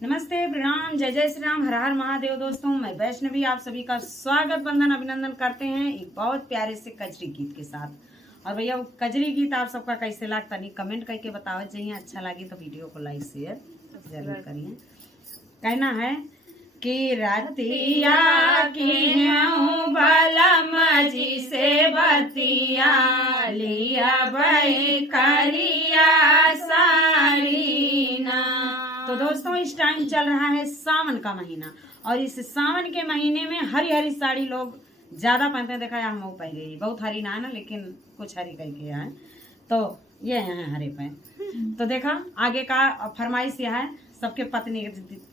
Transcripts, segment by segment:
नमस्ते, प्रणाम, जय जय श्री राम, हर हर महादेव। दोस्तों, मैं वैष्णवी आप सभी का स्वागत वंदन अभिनंदन करते हैं एक बहुत प्यारे से कजरी गीत के साथ। और भैया कजरी गीत आप सबका कैसे लगता नहीं कमेंट करके बताओ। चाहिए अच्छा लगे तो वीडियो को लाइक शेयर जरूर करिए। कहना है कि रतिया की बलमजी से बतिया लिया भाई करिया साड़ीना। तो दोस्तों, इस टाइम चल रहा है सावन का महीना और इस सावन के महीने में हरी हरी साड़ी लोग ज्यादा पहनते हैं। देखा हम पहले बहुत हरी ना है ना, लेकिन कुछ हरी करके है तो ये है हरे पे। तो देखा आगे का फरमाइश यह है सबके पत्नी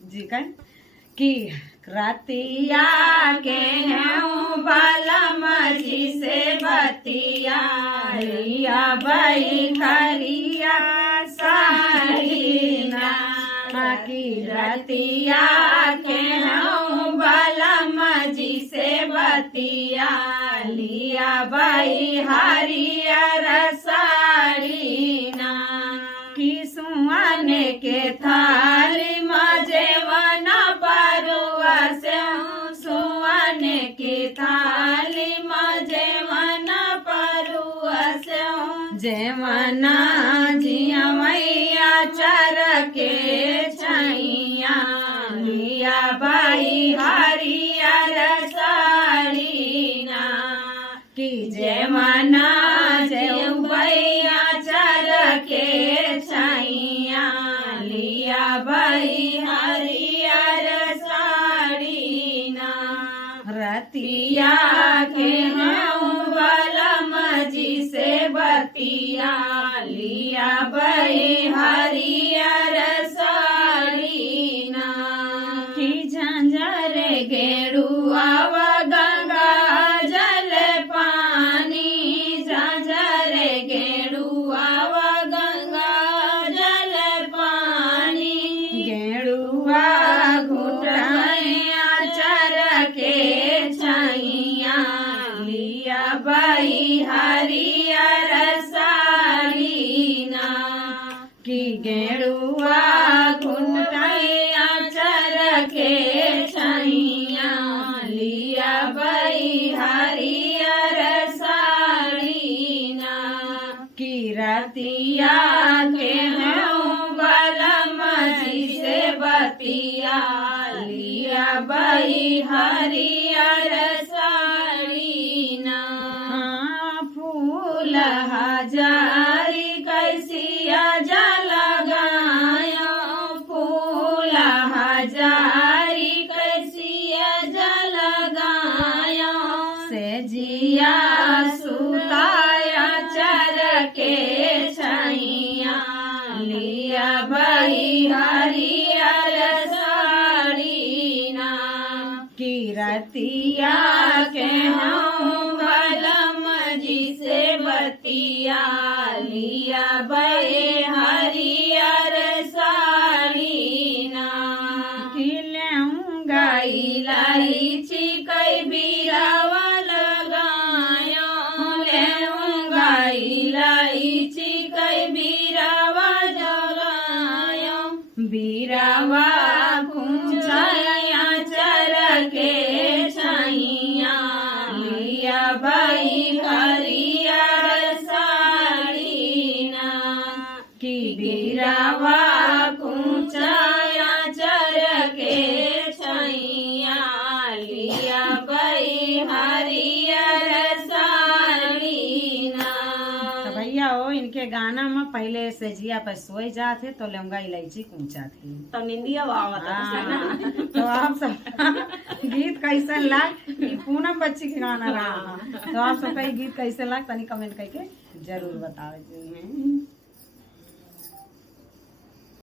जी का कि रतिया के बलमजी से बतिया लिया भाई करिया साड़ीना। की रतिया के बलमजी से बतिया लिया भाई हरियर साड़ीना। की सुअन के थाली मजेवन परुआ से सुअन की थाली मजेवन परुआ से जेवना जिया मैया चर के छैया लिया भाई हरियर साड़ीना। की जेवना जेवैया चर के छैया लिया भाई हरियर साड़ीना। रतिया के बलमजी से बतिया लिया भाई हरियर साड़ीना। की झंझर गेरुआ गंगा जल पानी झंझर गेरुआ गंगा जल पानी गेरुआ घुटैया चर के छैया लिया भाई हरियर साड़ीना। की गेरुआ घुटैया चर के छैया लिया भाई हरियर साड़ीना। की रतिया के बलमजी से बतिया लिया भाई हरियर साड़ीना। फूल हजारी कैसिया जलगायो फूल हजारी कैसिया जलगायो से जिया सुताया चर के छैया लिया भाई हरियर साड़ीना। की रतिया के बलमजी से बतिया लिया भाई हरियर साड़ीना। की लूंगा इलायची कई बीरावा लगायो लूंगा इलायची कई बीरावा जगायो बीरावा कुंचाया चर के छैया लिया भाई हरियर साड़ीना। की बीरावा कुंचाया चर के छैया लिया भाई हरियर साड़ीना। तो भैया हो इनके गाना में पहले से जिया पर सोए जाते तो लौंगा इलायची कूचा थी तो निंदिया तो आप सब गीत कैसे लग पूनम बच्ची के गाना रहा तो आप सबका गीत कैसे लग तनी कमेंट करके जरूर बताओ।